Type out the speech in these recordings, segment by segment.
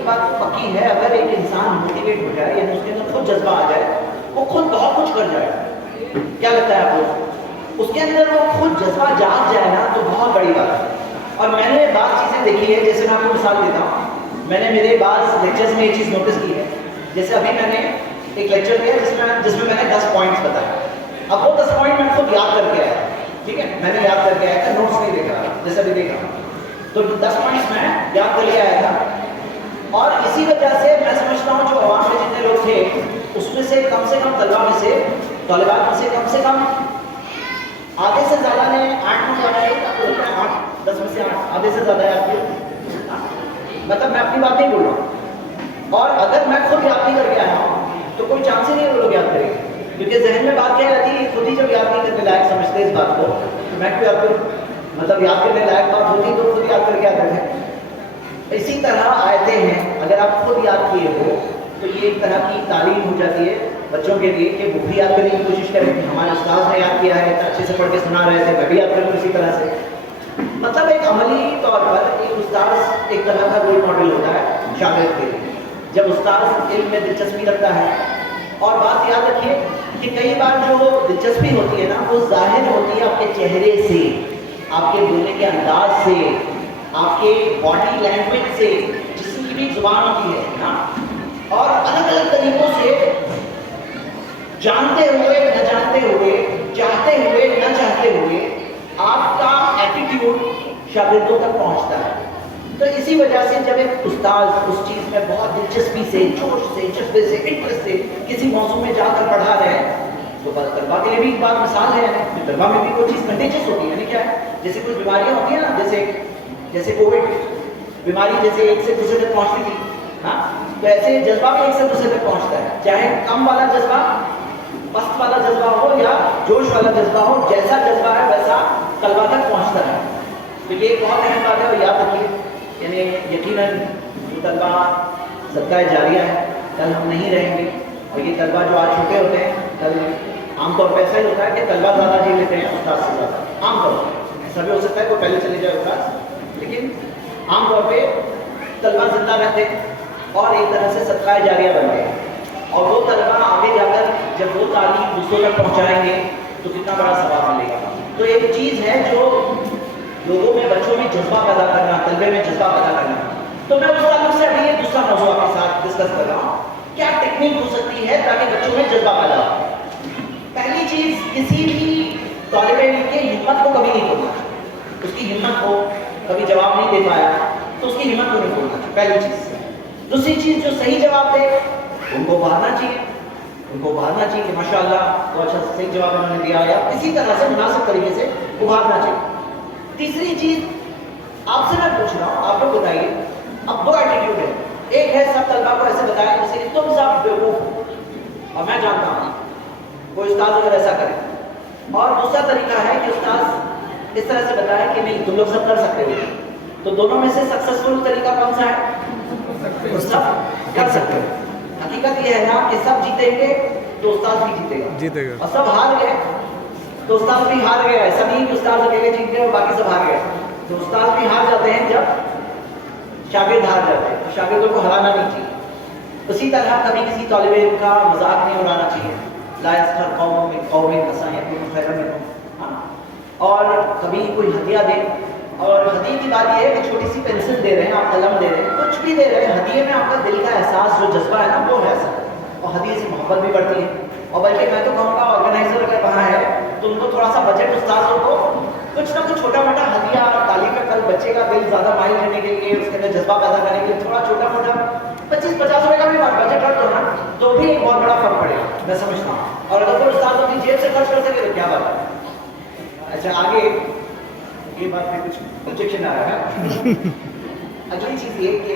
ایک بات پکی ہے، اگر ایک انسان موٹیویٹ ہو جائے یعنی اس کے اندر خود جذبہ آ جائے وہ خود بہت کچھ کر جائے. کیا لگتا ہے آپ کو؟ اس کے اندر وہ خود جذبہ جاگ جائے نا تو بہت بڑی بات ہے. اور میں نے بعض چیزیں دیکھی ہے، جیسے میں آپ کو مثال دیتا ہوں، میں نے میرے بعض لیکچرز میں یہ چیز نوٹس کی ہے. جیسے ابھی میں نے ایک لیکچر دیا جس میں میں نے 10 پوائنٹس بتائے. اب وہ 10 پوائنٹ میں خود یاد کر کے آیا، ٹھیک ہے، میں نے یاد کر کے آیا تھا، نوٹس نہیں دیکھ رہا جیسے ابھی دیکھ رہا ہوں. تو 10 پوائنٹس میں یاد کر کے آیا تھا. اور اسی وجہ سے میں سمجھتا ہوں جو عوام میں جتنے لوگ تھے اس میں سے کم طلباء میں سے طالبات میں سے کم آدھے سے زیادہ نے 8 نمبر یاد کیا. آپ کو لگتا ہے 8 10 میں سے 8 آدھے سے زیادہ یاد کیا؟ مطلب میں اپنی بات نہیں بول رہا ہوں. اور اگر میں خود یاد نہیں کر کے آیا ہوں تو کوئی چانس ہی نہیں ہے وہ لوگ یاد کریں گے، کیونکہ ذہن میں بات کیا رہتی ہے، خود ہی جب یاد نہیں کرنے لائق سمجھتے اس بات کو تو میں کیوں یاد کروں؟ مطلب یاد کرنے لائق بات ہوتی تو خود یاد کر کے آتے ہیں. اسی طرح آیتیں ہیں، اگر آپ خود یاد کیے ہو تو یہ ایک طرح کی تعلیم ہو جاتی ہے بچوں کے لیے کہ وہ بھی یاد کرنے کی کوشش کریں کہ ہمارے استاد نے یاد کیا ہے، اچھے سے پڑھ کے سنا رہے تھے، میں بھی یاد کروں اسی طرح سے. مطلب ایک عملی طور پر ایک استاد ایک طرح کا رول ماڈل ہوتا ہے شاگرد کے لیے. جب استاد علم میں دلچسپی رکھتا ہے، اور بات یاد رکھیے کہ کئی بار جو دلچسپی ہوتی ہے نا وہ ظاہر ہوتی ہے آپ کے چہرے سے، آپ کے بولنے کے انداز سے، آپ کے باڈی لینگویج سے، جسم کی بھی زبان ہوتی ہے نا، اور الگ الگ طریقوں سے جانتے ہوئے نہ جانتے ہوئے، چاہتے ہوئے نہ چاہتے ہوئے آپ کا ایٹیٹیوڈ شاگردوں تک پہنچتا ہے. تو اسی وجہ سے جب ایک استاد اس چیز میں بہت دلچسپی سے، جوش سے، جذبے سے، انٹرسٹ سے کسی موضوع میں جا کر پڑھا رہے ہیں تو بس طلبا کے لیے بھی ایک بات مثال ہے، یعنی طلبا میں بھی کوئی چیز کنٹیجس ہوتی ہے. یعنی کیا ہے، جیسے کچھ بیماریاں ہوتی ہیں نا، جیسے کووڈ بیماری جیسے ایک سے دوسرے تک پہنچتی تھی، ہاں، تو ایسے جذبہ بھی ایک سے دوسرے تک پہنچتا ہے، چاہے کم والا جذبہ، پست والا جذبہ ہو یا جوش والا جذبہ ہو، جیسا جذبہ ہے ویسا طلبا تک پہنچتا ہے. تو یہ ایک بہت اہم بات ہے اور یاد رکھیے. یعنی یقیناً جو طلبا صدقہ جاریہ ہے، کل ہم نہیں رہیں گے، اور یہ طلبا جو آج چھوٹے ہوتے ہیں کل عام طور پہ ایسا ہی ہوتا ہے کہ طلبا زیادہ جی لیتے ہیں استاد سے زیادہ. عام طور پر ایسا بھی ہو سکتا ہے کوئی پہلے چلے جائے استاد، لیکن عام طور پہ طلبا زندہ رہتے اور ایک طرح سے صدقہ جاریہ بن گئے. اور وہ طلبا آگے جا کر جب وہ تعلیم دوسروں تک پہنچائیں گے تو کتنا بڑا ثواب ملے گا. تو ایک چیز ہے جو لوگوں میں، بچوں میں جذبہ پیدا کرنا، طلبے میں جذبہ پیدا کرنا. تو میں اس تعلق سے ابھی ایک دوسرا موضوع آپ کے ساتھ ڈسکس کر رہا ہوں، کیا ٹیکنیک ہو سکتی ہے تاکہ بچوں میں جذبہ پیدا ہو. پہلی چیز، کسی بھی طالب علم کی ہمت کو کبھی نہیں توڑنا. اس کی ہمت ہو، کبھی جواب نہیں دے پایا تو اس کی ہمت کو نہیں توڑنا، پہلی چیز. دوسری چیز، جو صحیح جواب دے ان کو ابھارنا چاہیے، کہ ماشاءاللہ وہ اچھا صحیح جواب انہوں نے دیا، یا کسی طرح سے مناسب طریقے سے ابھارنا چاہیے. تیسری چیز آپ سے میں پوچھ رہا ہوں، آپ لوگ بتائیے، اب 2 ایٹیٹیوڈ ہے. ایک ہے سب طلبا کو ایسے بتائیں جیسے تم سب بیوقوف، اور میں جانتا ہوں کوئی استاد اگر ایسا کرے. اور دوسرا طریقہ ہے کہ استاد اس طرح سے بتائے کہ نہیں تم لوگ سب کر سکتے ہو. تو دونوں میں سے سکسیسفل طریقہ کون سا ہے؟ سب کر سکتے ہو. حقیقت یہ ہے نا کہ سب جیتیں گے تو استاد بھی جیتے گا، اور سب ہار گئے تو استاد بھی ہار گیا. ایسا نہیں کہ استاد اکیلے جیت گئے اور باقی سب ہار گئے. تو استاد بھی ہار جاتے ہیں جب شاگرد ہار جاتے ہیں، تو شاگردوں کو ہرانا نہیں چاہیے. اسی طرح کبھی کسی طالب علم کا مذاق نہیں اڑانا چاہیے. لا یسخر قوم من قوم عسى ان يكونوا خيرا منهم. اور کبھی کوئی ہدیہ دے، اور ہدیے کی بات یہ ہے کہ چھوٹی سی پینسل دے رہے ہیں آپ، قلم دے رہے ہیں، کچھ بھی دے رہے ہیں، ہدیے میں آپ کا دل کا احساس، جو جذبہ ہے نا وہ ہے سر. اور ہدیے سے محبت بھی بڑھتی ہے. اور بلکہ میں تو کہوں گا آرگنائزر اگر وہاں ہے تو ان کو تھوڑا سا بجٹ استاذوں کو کچھ نہ کچھ چھوٹا موٹا ہدیہ، تعلیم کا کل بچے کا دل زیادہ مائل کرنے کے لیے، اس کے اندر جذبہ پیدا کرنے کے لیے تھوڑا چھوٹا موٹا 25-50 روپے کا بھی بجٹ رکھ دو نا تو بھی ایک بہت بڑا فرق پڑے گا، میں سمجھتا ہوں. اور اگر کوئی استاد اپنی جیب سے خرچ کر سکے تو کیا بات ہے. اچھا آگے یہ بات میں کچھ آبجیکشن آ رہا ہے. اگلی چیز یہ کہ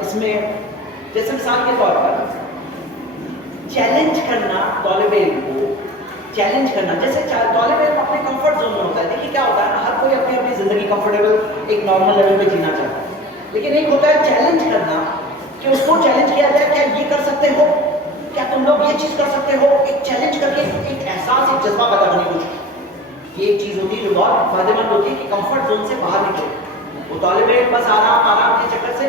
اس میں جیسے مثال کے طور پر چیلنج کرنا، طالب علم کو چیلنج کرنا. جیسے طالب علم اپنے کمفرٹ زون میں ہوتا ہے. دیکھیے کیا ہوتا ہے نا، ہر کوئی اپنی اپنی زندگی کمفرٹیبل ایک نارمل لیول پہ جینا چاہتا ہے، لیکن ایک ہوتا ہے چیلنج کرنا کہ اس کو چیلنج کیا جائے، کیا یہ کر سکتے ہو، کیا تم لوگ یہ چیز کر سکتے ہو. ایک چیلنج کر کے ایک احساس، ایک جذبہ پیدا کرنے کی کوشش. یہ ایک چیز ہوتی ہے جو بہت فائدہ مند ہوتی ہے کہ کمفرٹ زون سے باہر نکلے. وہ طالب علم بس آرام کے چکر سے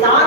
7